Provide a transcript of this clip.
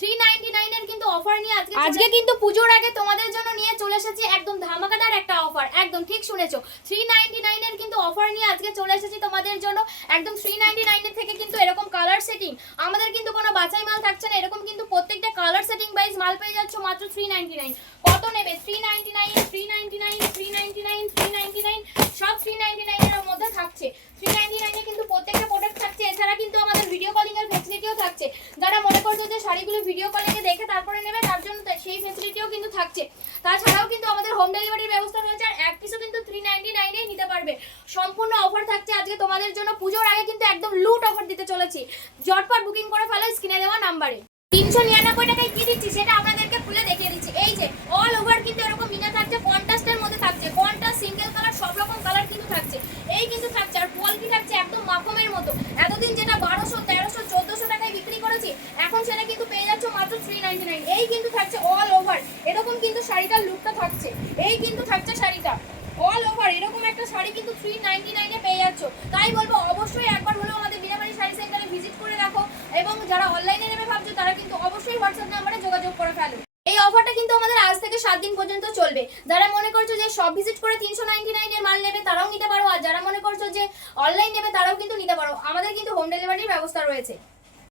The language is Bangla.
399 এর কিন্তু অফার নিয়ে আজকে কিন্তু পূজোর আগে তোমাদের জন্য নিয়ে চলে এসেছি একদম ধামাকাদার একটা অফার। একদম ঠিক শুনেছো, 399 এর কিন্তু অফার নিয়ে আজকে চলে এসেছি তোমাদের জন্য। একদম 399 এর থেকে কিন্তু এরকম কালার সেটিং, আমাদের কিন্তু কোনো বাছাই মাল থাকছে না, এরকম কিন্তু প্রত্যেকটা কালার সেটিং ওয়াইজ মাল পেয়ে যাচ্ছ মাত্র 399। কত নেবে? 399 399 399 399 সব 399 এর মধ্যে থাকছে। 399 এ কিন্তু প্রত্যেকটা প্রোডাক্ট থাকছে। এছাড়া কিন্তু আমাদের ভিডিও কলিং এর ফ্যাসিলিটিও থাকছে। যারা মনে করছো যে শাড়িগুলো ভিডিও কলিং এ দেখে তারপরে নেবে, তার জন্য সেই ফ্যাসিলিটিও কিন্তু থাকছে। তাছাড়াও কিন্তু আমাদের হোম ডেলিভারির ব্যবস্থা রয়েছে, আর এক পিসও কিন্তু 399 এই নিতে পারবে। সম্পূর্ণ অফার থাকছে আজকে তোমাদের জন্য। পূজোর আগে কিন্তু একদম লুট অফার দিতে চলেছি। ঝটপট বুকিং করে ফেলো স্ক্রিনে দেওয়া নাম্বারে। 399 টাকায় কি দিচ্ছি সেটা আপনাদেরকে খুলে দেখিয়ে দিচ্ছি। এই যে অল ওভার কিন্তু এরকম মিনা থাকছে, কন্ট্রাস্টের মধ্যে থাকছে, কন্ট্রাস্ট সিঙ্গেল কালার সব রকম কালার কিন্তু থাকছে। এই কিন্তু থাকছে, আর কোয়ালিটি থাকছে একদম মাখনের মতো। এতদিন যেটা 1200 1300 1400 টাকায় বিক্রি করেছি, এখন সেটা কিন্তু পেয়ে যাচ্ছ মাত্র 399। এই কিন্তু থাকছে অল ওভার, এরকম কিন্তু শাড়িটার লুকটা থাকছে। এই কিন্তু থাকছে শাড়িটা অল ওভার, এরকম একটা শাড়ি কিন্তু 399 এ পেয়ে যাচ্ছ। তাই বলবো অবশ্যই একবার হলেও আমাদের বিনাবাড়ি শাড়ি সেন্টারে ভিজিট করে রাখো, এবং যারা অনলাইনে নেবে ভাবছো তারা কিন্তু অবশ্যই হোয়াটসঅ্যাপ নাম্বারে যোগাযোগ করে ফেলো। এই অফারটা কিন্তু আমাদের আজ থেকে 7 দিন পর্যন্ত চলবে। যারা মনে করছো যে সব ভিজিট করে 399 এর মাল নেবে তারাও নিতে পারো, আর যারা মনে করছো যে অনলাইন নেবে তারাও কিন্তু নিতে পারো। আমাদের কিন্তু হোম ডেলিভারির ব্যবস্থা রয়েছে।